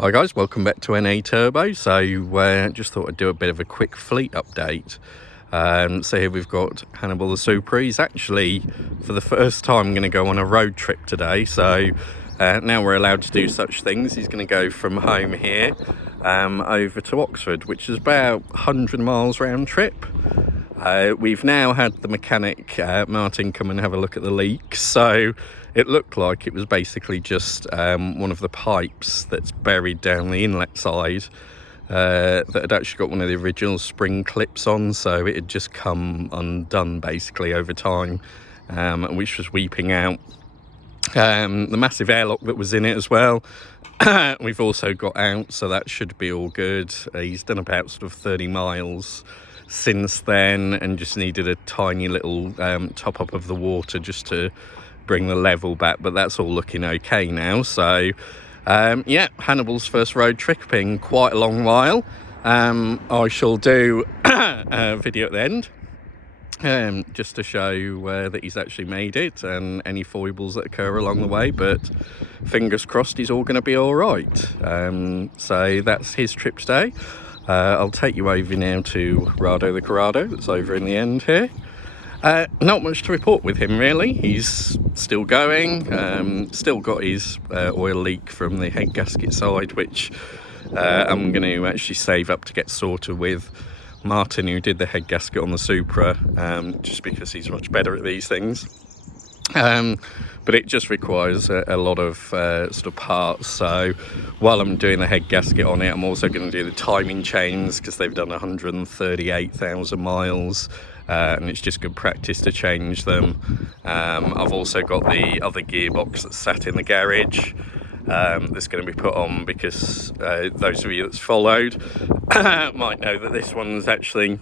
Hi guys, welcome back to NA Turbo. So just thought I'd do a bit of a quick fleet update. So here we've got Hannibal the Supra. He's actually, for the first time, going to go on a road trip today. So now we're allowed to do such things. He's going to go from home here over to Oxford, which is about 100 miles round trip. We've now had the mechanic, Martin, come and have a look at the leak. So it looked like it was basically just one of the pipes that's buried down the inlet side that had actually got one of the original spring clips on. So it had just come undone basically over time, which was weeping out the massive airlock that was in it as well. We've also got out, so that should be all good. He's done about sort of 30 miles since then and just needed a tiny little top up of the water just to bring the level back, but that's all looking okay now. So yeah, Hannibal's first road trip in quite a long while. I shall do a video at the end just to show that he's actually made it and any foibles that occur along the way, but fingers crossed he's all going to be all right. So that's his trip today. I'll take you over now to Rado the Corrado that's over in the end here. Not much to report with him really. He's still going, still got his oil leak from the head gasket side, which I'm going to actually save up to get sorted with Martin, who did the head gasket on the Supra, just because he's much better at these things. But it just requires a lot of sort of parts. So while I'm doing the head gasket on it, I'm also going to do the timing chains because they've done 138,000 miles. And it's just good practice to change them. I've also got the other gearbox that's sat in the garage that's going to be put on because those of you that's followed might know that this one's actually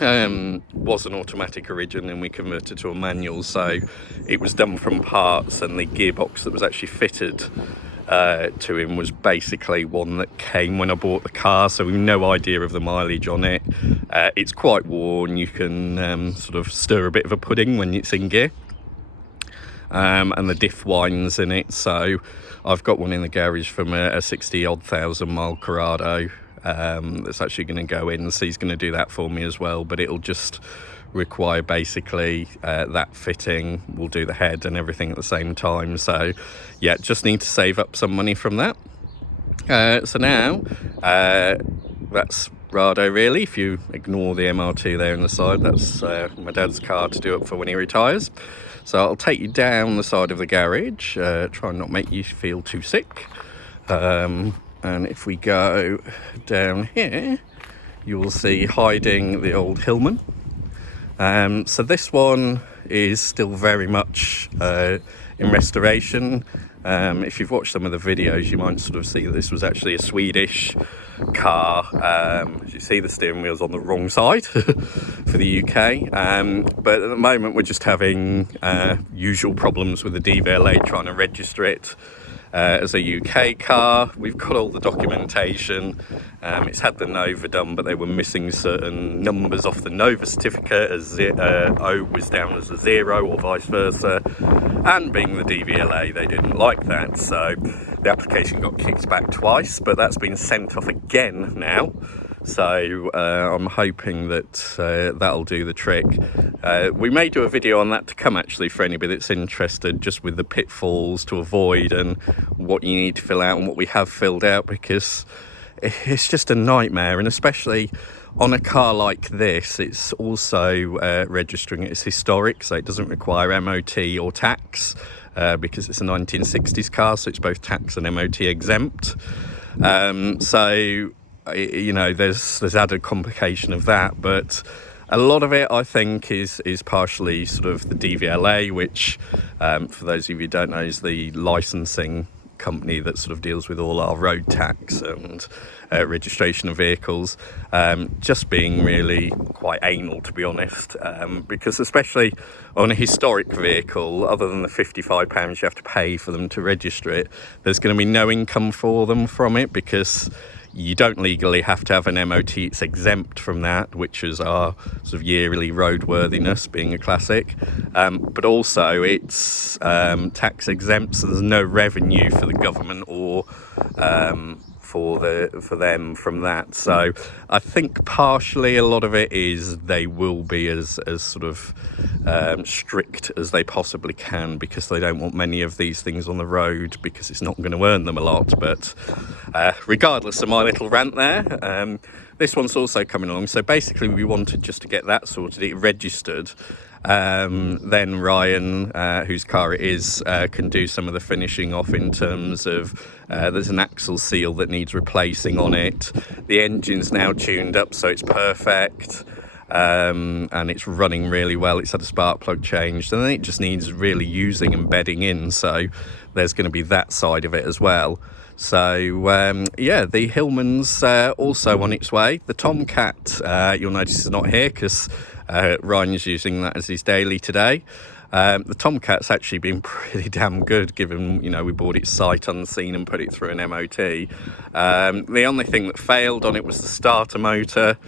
was an automatic origin and we converted to a manual, so it was done from parts, and the gearbox that was actually fitted to him was basically one that came when I bought the car, so we've no idea of the mileage on it. It's quite worn. You can sort of stir a bit of a pudding when it's in gear, and the diff winds in it. So I've got one in the garage from a 60-odd thousand mile Corrado that's actually going to go in, so he's going to do that for me as well, but it'll just require basically that fitting. We'll do the head and everything at the same time. So yeah, just need to save up some money from that. So now that's Rado really. If you ignore the MR2 there on the side, that's my dad's car to do up for when he retires. So I'll take you down the side of the garage, try and not make you feel too sick. And if we go down here, you will see hiding the old Hillman. So this one is still very much in restoration. If you've watched some of the videos, you might sort of see that this was actually a Swedish car. As you see, the steering wheel's on the wrong side for the UK. But at the moment, we're just having usual problems with the DVLA trying to register it as a UK car. We've got all the documentation. It's had the Nova done, but they were missing certain numbers off the Nova certificate, as O was down as a 0 or vice versa, and being the DVLA, they didn't like that, so the application got kicked back twice, but that's been sent off again now. So I'm hoping that that'll do the trick. We may do a video on that to come actually for anybody that's interested, just with the pitfalls to avoid and what you need to fill out and what we have filled out, because it's just a nightmare. And especially on a car like this, it's also registering it as historic, so it doesn't require MOT or tax because it's a 1960s car, so it's both tax and MOT exempt. So you know, there's added complication of that, but a lot of it I think is partially sort of the DVLA, which for those of you who don't know is the licensing company that sort of deals with all our road tax and registration of vehicles, just being really quite anal, to be honest, because especially on a historic vehicle, other than the £55 you have to pay for them to register it, there's going to be no income for them from it, because You don't legally have to have an MOT, it's exempt from that, which is our sort of yearly roadworthiness, being a classic. But also it's tax exempt, so there's no revenue for the government or for them from that. So I think partially a lot of it is they will be as sort of strict as they possibly can, because they don't want many of these things on the road, because it's not going to earn them a lot. But regardless of my little rant there, this one's also coming along. So basically we wanted just to get that sorted, it registered. Then Ryan, whose car it is, can do some of the finishing off in terms of there's an axle seal that needs replacing on it. The engine's now tuned up, so it's perfect, and it's running really well. It's had a spark plug changed, and then it just needs really using and bedding in, so there's going to be that side of it as well. So yeah, the Hillman's also on its way. The Tomcat, you'll notice, is not here because Ryan's using that as his daily today. The Tomcat's actually been pretty damn good, given, you know, we bought it sight unseen and put it through an MOT. The only thing that failed on it was the starter motor.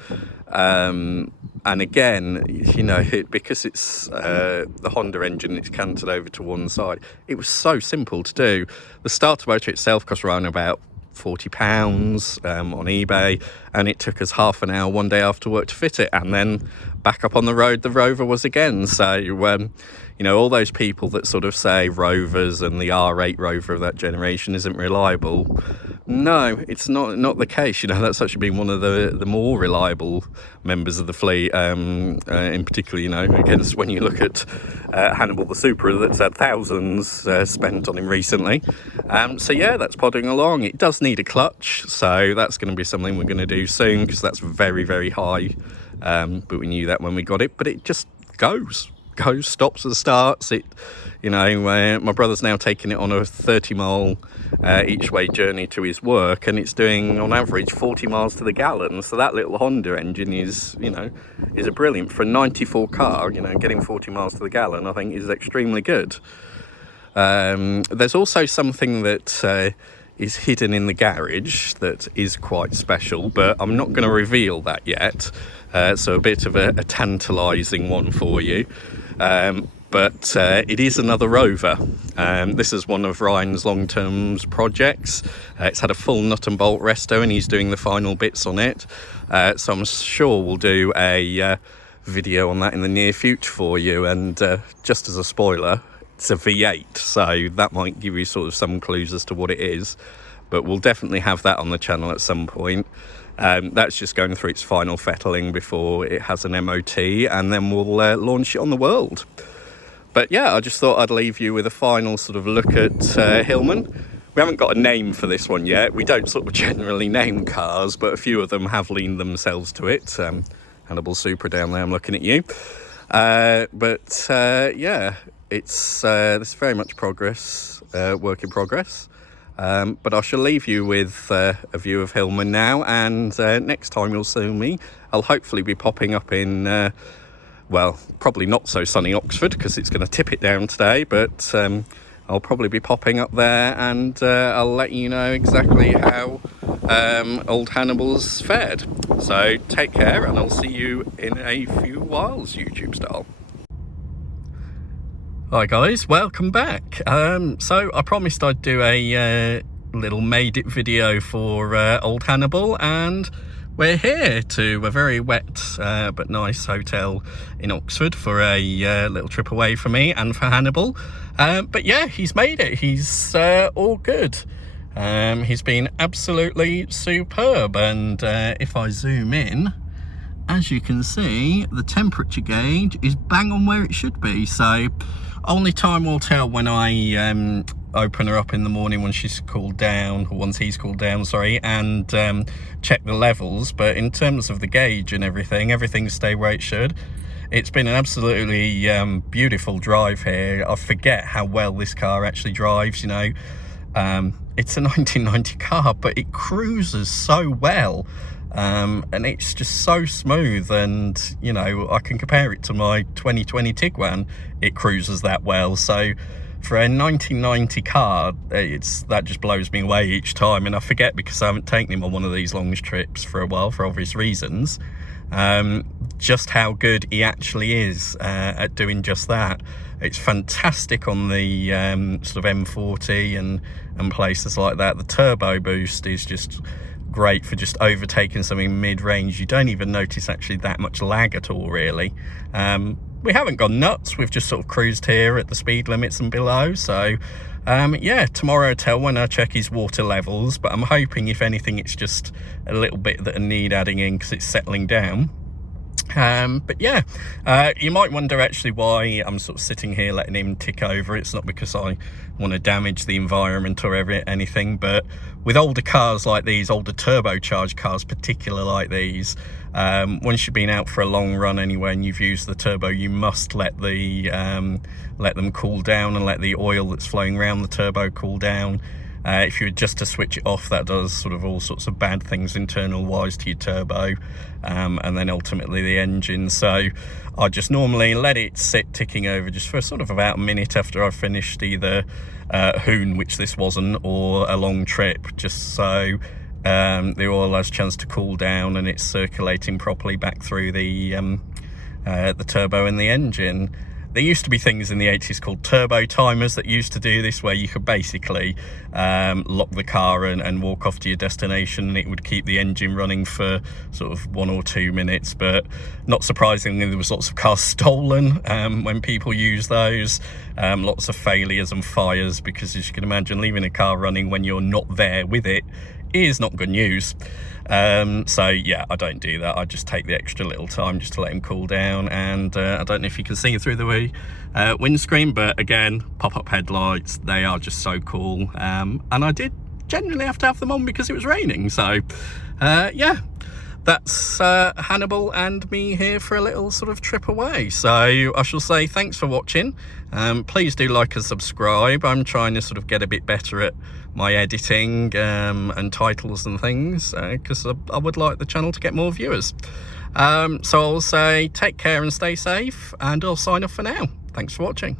And again, you know, because it's the Honda engine, it's canted over to one side. It was so simple to do. The starter motor itself cost around about £40 on eBay, and it took us half an hour one day after work to fit it, and then back up on the road the Rover was again. So you know, all those people that sort of say Rovers and the R8 Rover of that generation isn't reliable, no, it's not the case. You know, that's actually been one of the more reliable members of the fleet, in particular, you know, against when you look at Hannibal the Supra that's had thousands spent on him recently. So yeah, that's plodding along. It does need a clutch, so that's going to be something we're going to do soon, because that's very, very high, but we knew that when we got it. But it just goes, stops and starts. It, you know, my brother's now taking it on a 30-mile each way journey to his work, and it's doing on average 40 miles to the gallon. So that little Honda engine is, you know, is a brilliant for a 94 car. You know, getting 40 miles to the gallon, I think, is extremely good. There's also something that is hidden in the garage that is quite special, but I'm not going to reveal that yet. So a bit of a tantalising one for you. But it is another Rover. This is one of Ryan's long-term projects. It's had a full nut and bolt resto, and he's doing the final bits on it. So I'm sure we'll do a video on that in the near future for you. And just as a spoiler, it's a V8, so that might give you sort of some clues as to what it is. But we'll definitely have that on the channel at some point. That's just going through its final fettling before it has an MOT, and then we'll launch it on the world. But yeah, I just thought I'd leave you with a final sort of look at Hillman. We haven't got a name for this one yet. We don't sort of generally name cars, but a few of them have leaned themselves to it. Hannibal Supra down there, I'm looking at you. But yeah, it's very much progress, work in progress. But I shall leave you with a view of Hillman now, and next time you'll see me, I'll hopefully be popping up in, well, probably not so sunny Oxford, because it's going to tip it down today, but I'll probably be popping up there, and I'll let you know exactly how old Hannibal's fared. So take care, and I'll see you in a few whiles, YouTube style. Hi guys, welcome back. So I promised I'd do a little made it video for old Hannibal, and we're here to a very wet but nice hotel in Oxford for a little trip away from me and for Hannibal. But yeah, he's made it. He's all good. He's been absolutely superb, and if I zoom in, as you can see, the temperature gauge is bang on where it should be. So only time will tell when I open her up in the morning when she's cooled down, or once he's cooled down, sorry, and check the levels. But in terms of the gauge and everything stay where it should. It's been an absolutely beautiful drive here. I forget how well this car actually drives, you know. It's a 1990 car, but it cruises so well. And it's just so smooth, and you know, I can compare it to my 2020 Tiguan. It cruises that well, so for a 1990 car, that just blows me away each time, and I forget because I haven't taken him on one of these long trips for a while for obvious reasons, just how good he actually is at doing just that. It's fantastic on the sort of M40 and places like that. The turbo boost is just great for just overtaking something mid-range. You don't even notice actually that much lag at all, really. We haven't gone nuts, we've just sort of cruised here at the speed limits and below. So yeah, tomorrow I'll tell when I check his water levels, but I'm hoping if anything it's just a little bit that I need adding in because it's settling down. But yeah, you might wonder actually why I'm sort of sitting here letting him tick over. It's not because I want to damage the environment or anything, but with older cars like these, older turbocharged cars particularly like these, once you've been out for a long run anyway and you've used the turbo, you must let them cool down and let the oil that's flowing around the turbo cool down. If you were just to switch it off, that does sort of all sorts of bad things internal wise to your turbo, and then ultimately the engine. So I just normally let it sit ticking over just for sort of about a minute after I've finished either Hoon, which this wasn't, or a long trip, just so the oil has a chance to cool down and it's circulating properly back through the turbo and the engine. There used to be things in the 80s called turbo timers that used to do this, where you could basically lock the car and walk off to your destination, and it would keep the engine running for sort of 1 or 2 minutes. But not surprisingly, there was lots of cars stolen when people used those. Lots of failures and fires, because as you can imagine, leaving a car running when you're not there with it is not good news. So yeah, I don't do that. I just take the extra little time just to let him cool down. And I don't know if you can see through the windscreen, but again, pop-up headlights, they are just so cool. And I did genuinely have to have them on because it was raining. So yeah, that's Hannibal and me here for a little sort of trip away. So I shall say thanks for watching. Please do like and subscribe. I'm trying to sort of get a bit better at my editing and titles and things, because I would like the channel to get more viewers. So I'll say take care and stay safe, and I'll sign off for now. Thanks for watching.